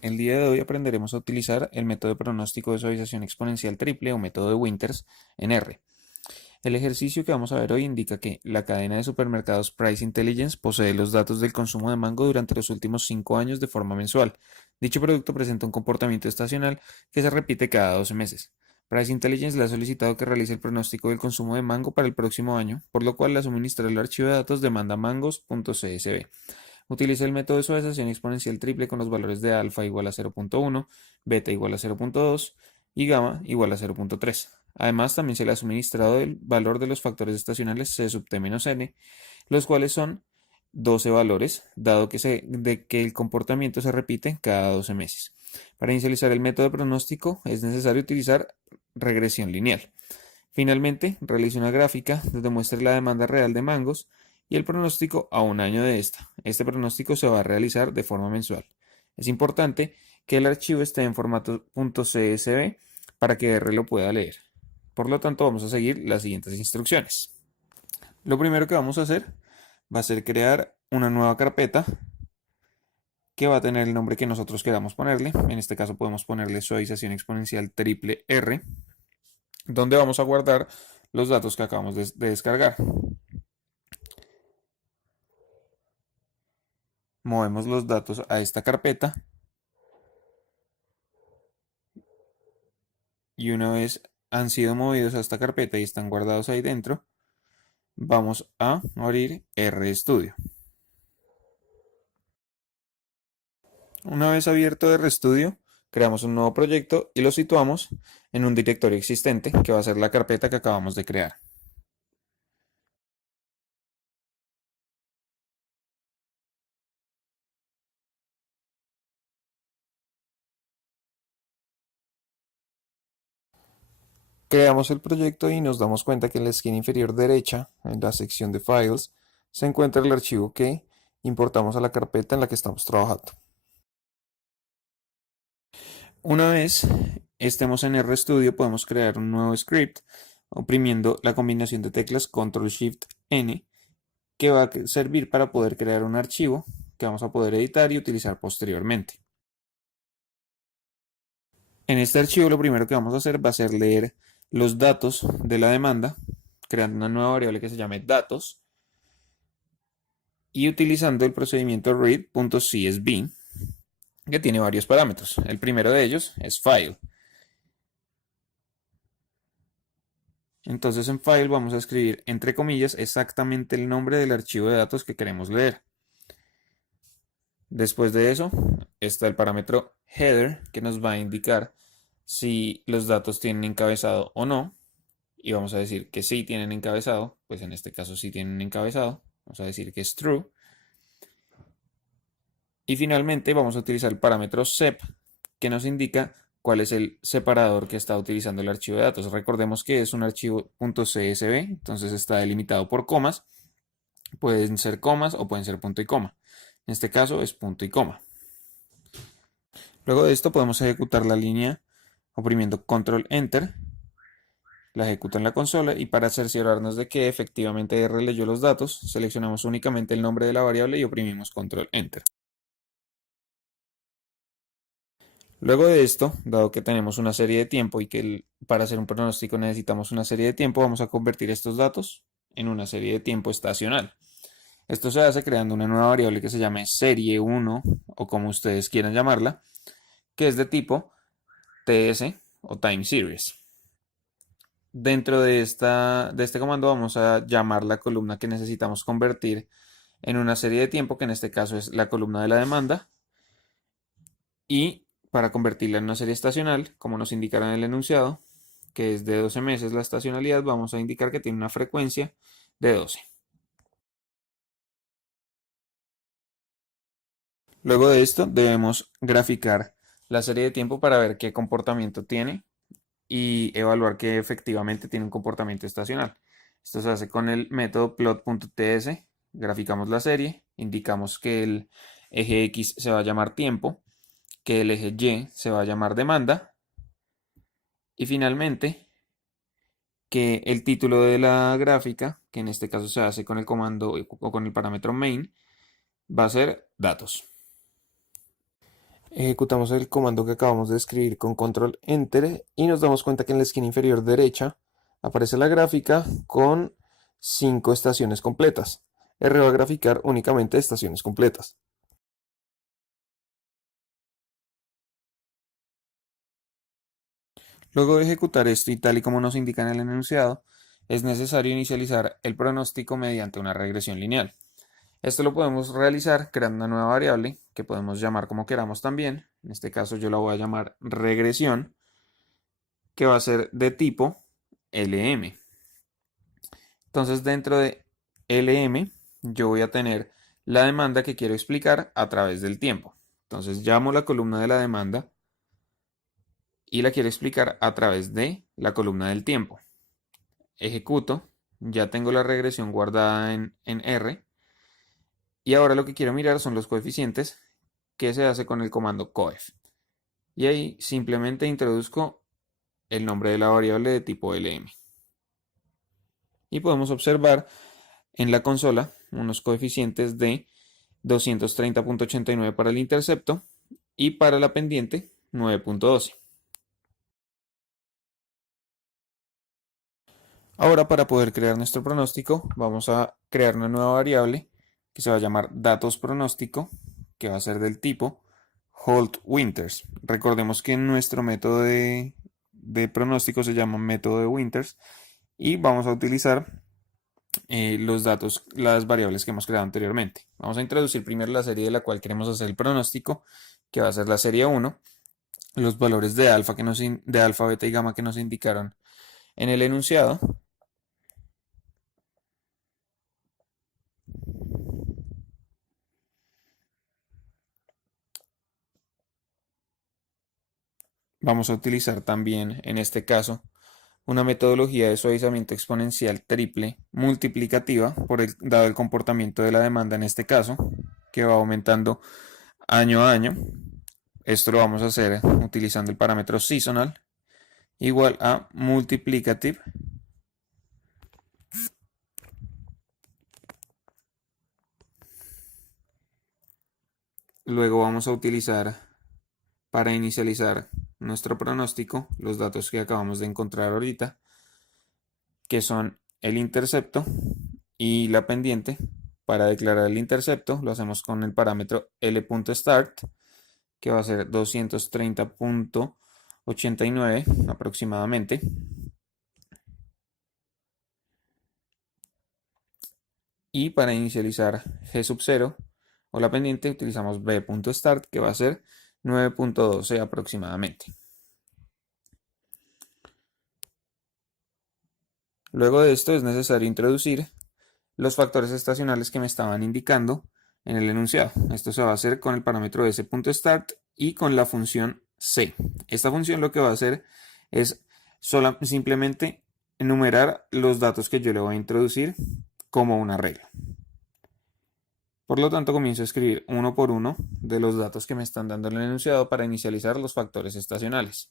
El día de hoy aprenderemos a utilizar el método de pronóstico de suavización exponencial triple o método de Winters en R. El ejercicio que vamos a ver hoy indica que la cadena de supermercados Price Intelligence posee los datos del consumo de mango durante los últimos 5 años de forma mensual. Dicho producto presenta un comportamiento estacional que se repite cada 12 meses. Price Intelligence le ha solicitado que realice el pronóstico del consumo de mango para el próximo año, por lo cual le ha suministrado el archivo de datos demanda mangos.csv. Utiliza el método de suavización exponencial triple con los valores de alfa igual a 0.1, beta igual a 0.2 y gamma igual a 0.3. Además, también se le ha suministrado el valor de los factores estacionales C sub t menos n, los cuales son 12 valores, dado que el comportamiento se repite cada 12 meses. Para inicializar el método de pronóstico es necesario utilizar regresión lineal. Finalmente, realice una gráfica donde muestre la demanda real de mangos y el pronóstico a un año de esta. Este pronóstico se va a realizar de forma mensual. Es importante que el archivo esté en formato .csv para que R lo pueda leer. Por lo tanto, vamos a seguir las siguientes instrucciones. Lo primero que vamos a hacer va a ser crear una nueva carpeta que va a tener el nombre que nosotros queramos ponerle. En este caso podemos ponerle suavización exponencial triple R, donde vamos a guardar los datos que acabamos de descargar. Movemos los datos a esta carpeta y una vez han sido movidos a esta carpeta y están guardados ahí dentro, vamos a abrir RStudio. Una vez abierto RStudio, creamos un nuevo proyecto y lo situamos en un directorio existente que va a ser la carpeta que acabamos de crear. Creamos el proyecto y nos damos cuenta que en la esquina inferior derecha, en la sección de Files, se encuentra el archivo que importamos a la carpeta en la que estamos trabajando. Una vez estemos en RStudio, podemos crear un nuevo script oprimiendo la combinación de teclas Ctrl-Shift-N, que va a servir para poder crear un archivo que vamos a poder editar y utilizar posteriormente. En este archivo lo primero que vamos a hacer va a ser leer los datos de la demanda, creando una nueva variable que se llame datos y utilizando el procedimiento read.csv, que tiene varios parámetros. El primero de ellos es file. Entonces en file vamos a escribir entre comillas exactamente el nombre del archivo de datos que queremos leer. Después de eso está el parámetro header, que nos va a indicar si los datos tienen encabezado o no, y vamos a decir que sí tienen encabezado, pues en este caso sí tienen encabezado, vamos a decir que es true. Y finalmente vamos a utilizar el parámetro sep, que nos indica cuál es el separador que está utilizando el archivo de datos. Recordemos que es un archivo .csv, entonces está delimitado por comas. Pueden ser comas o pueden ser punto y coma. En este caso es punto y coma. Luego de esto podemos ejecutar la línea oprimiendo Control Enter. La ejecuta en la consola y para cerciorarnos de que efectivamente R leyó los datos, seleccionamos únicamente el nombre de la variable y oprimimos Control Enter. Luego de esto, dado que tenemos una serie de tiempo y que para hacer un pronóstico necesitamos una serie de tiempo, vamos a convertir estos datos en una serie de tiempo estacional. Esto se hace creando una nueva variable que se llame serie 1 o como ustedes quieran llamarla, que es de tipo TS o Time Series. Dentro de este comando vamos a llamar la columna que necesitamos convertir en una serie de tiempo, que en este caso es la columna de la demanda, y para convertirla en una serie estacional, como nos indicará en el enunciado, que es de 12 meses la estacionalidad, vamos a indicar que tiene una frecuencia de 12. Luego de esto debemos graficar la serie de tiempo para ver qué comportamiento tiene y evaluar que efectivamente tiene un comportamiento estacional. Esto se hace con el método plot.ts, graficamos la serie, indicamos que el eje X se va a llamar tiempo, que el eje Y se va a llamar demanda y finalmente que el título de la gráfica, que en este caso se hace con el comando o con el parámetro main, va a ser datos. Ejecutamos el comando que acabamos de escribir con control enter y nos damos cuenta que en la esquina inferior derecha aparece la gráfica con 5 estaciones completas. R va a graficar únicamente estaciones completas. Luego de ejecutar esto y tal y como nos indica en el enunciado, es necesario inicializar el pronóstico mediante una regresión lineal. Esto lo podemos realizar creando una nueva variable que podemos llamar como queramos también. En este caso yo la voy a llamar regresión, que va a ser de tipo LM. Entonces dentro de LM yo voy a tener la demanda que quiero explicar a través del tiempo. Entonces llamo la columna de la demanda y la quiero explicar a través de la columna del tiempo. Ejecuto, ya tengo la regresión guardada en R y ahora lo que quiero mirar son los coeficientes que se hace con el comando coef. Y ahí simplemente introduzco el nombre de la variable de tipo LM. Y podemos observar en la consola unos coeficientes de 230.89 para el intercepto y para la pendiente 9.12. Ahora para poder crear nuestro pronóstico vamos a crear una nueva variable que se va a llamar datos pronóstico, que va a ser del tipo hold winters. Recordemos que nuestro método de pronóstico se llama método de winters y vamos a utilizar los datos, las variables que hemos creado anteriormente. Vamos a introducir primero la serie de la cual queremos hacer el pronóstico, que va a ser la serie 1, los valores de alfa, de alfa, beta y gamma que nos indicaron en el enunciado. Vamos a utilizar también, en este caso, una metodología de suavizamiento exponencial triple multiplicativa dado el comportamiento de la demanda en este caso, que va aumentando año a año. Esto lo vamos a hacer utilizando el parámetro seasonal igual a multiplicative. Luego vamos a utilizar para inicializar nuestro pronóstico los datos que acabamos de encontrar ahorita, que son el intercepto y la pendiente. Para declarar el intercepto lo hacemos con el parámetro L.start, que va a ser 230.89 aproximadamente. Y para inicializar G sub 0 o la pendiente utilizamos B.start, que va a ser 9.12 aproximadamente. Luego de esto es necesario introducir los factores estacionales que me estaban indicando en el enunciado. Esto se va a hacer con el parámetro s.start y con la función c. Esta función lo que va a hacer es simplemente enumerar los datos que yo le voy a introducir como una regla. Por lo tanto, comienzo a escribir uno por uno de los datos que me están dando en el enunciado para inicializar los factores estacionales.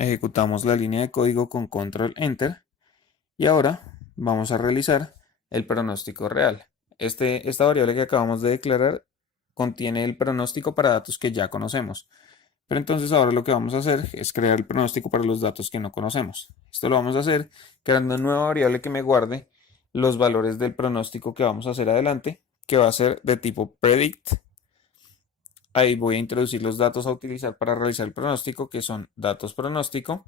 Ejecutamos la línea de código con control enter y ahora vamos a realizar el pronóstico real. Esta variable que acabamos de declarar contiene el pronóstico para datos que ya conocemos. Pero entonces ahora lo que vamos a hacer es crear el pronóstico para los datos que no conocemos. Esto lo vamos a hacer creando una nueva variable que me guarde los valores del pronóstico que vamos a hacer adelante, que va a ser de tipo predict. Ahí voy a introducir los datos a utilizar para realizar el pronóstico, que son datos pronóstico,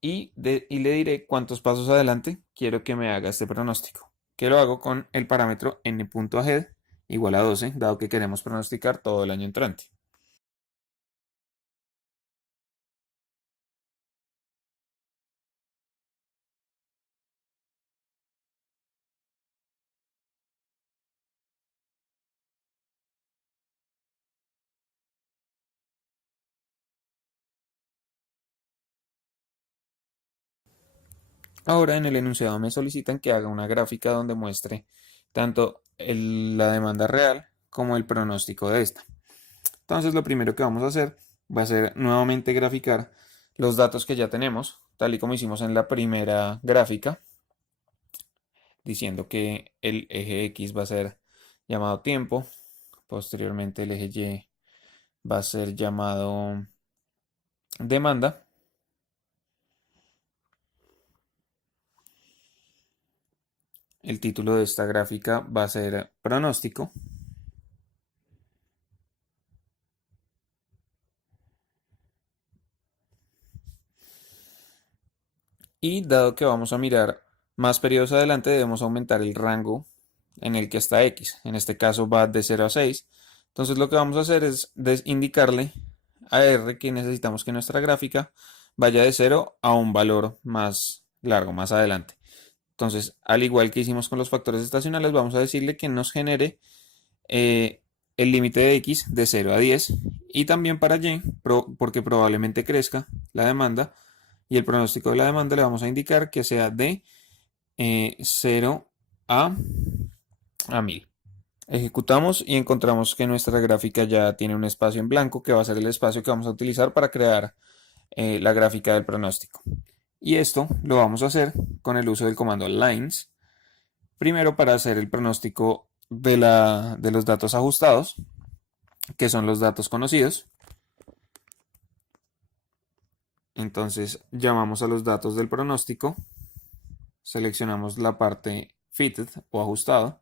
y le diré cuántos pasos adelante quiero que me haga este pronóstico, que lo hago con el parámetro n.ahead igual a 12, dado que queremos pronosticar todo el año entrante. Ahora en el enunciado me solicitan que haga una gráfica donde muestre tanto la demanda real como el pronóstico de esta. Entonces lo primero que vamos a hacer va a ser nuevamente graficar los datos que ya tenemos, tal y como hicimos en la primera gráfica, diciendo que el eje X va a ser llamado tiempo, posteriormente el eje Y va a ser llamado demanda, el título de esta gráfica va a ser pronóstico y dado que vamos a mirar más periodos adelante debemos aumentar el rango en el que está X, en este caso va de 0 a 6, entonces lo que vamos a hacer es indicarle a R que necesitamos que nuestra gráfica vaya de 0 a un valor más largo, más adelante. Entonces, al igual que hicimos con los factores estacionales, vamos a decirle que nos genere el límite de X de 0 a 10 y también para Y, porque probablemente crezca la demanda y el pronóstico de la demanda le vamos a indicar que sea de 0 a 1000. Ejecutamos y encontramos que nuestra gráfica ya tiene un espacio en blanco que va a ser el espacio que vamos a utilizar para crear la gráfica del pronóstico. Y esto lo vamos a hacer con el uso del comando lines, primero para hacer el pronóstico de los datos ajustados, que son los datos conocidos. Entonces llamamos a los datos del pronóstico, seleccionamos la parte fitted o ajustado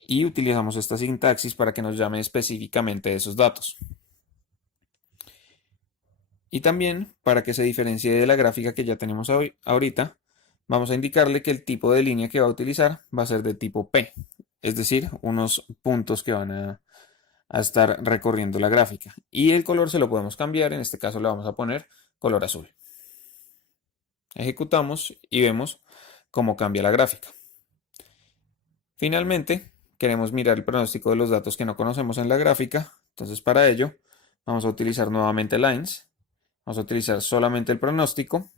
y utilizamos esta sintaxis para que nos llame específicamente esos datos. Y también, para que se diferencie de la gráfica que ya tenemos ahorita, vamos a indicarle que el tipo de línea que va a utilizar va a ser de tipo P, es decir, unos puntos que van a estar recorriendo la gráfica. Y el color se lo podemos cambiar, en este caso le vamos a poner color azul. Ejecutamos y vemos cómo cambia la gráfica. Finalmente, queremos mirar el pronóstico de los datos que no conocemos en la gráfica, entonces para ello vamos a utilizar nuevamente lines. Vamos a utilizar solamente el pronóstico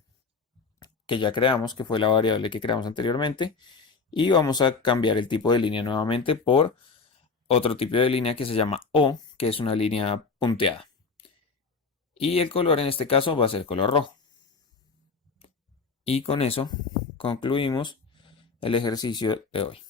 que ya creamos, que fue la variable que creamos anteriormente, y vamos a cambiar el tipo de línea nuevamente por otro tipo de línea que se llama O, que es una línea punteada. Y el color en este caso va a ser color rojo. Y con eso concluimos el ejercicio de hoy.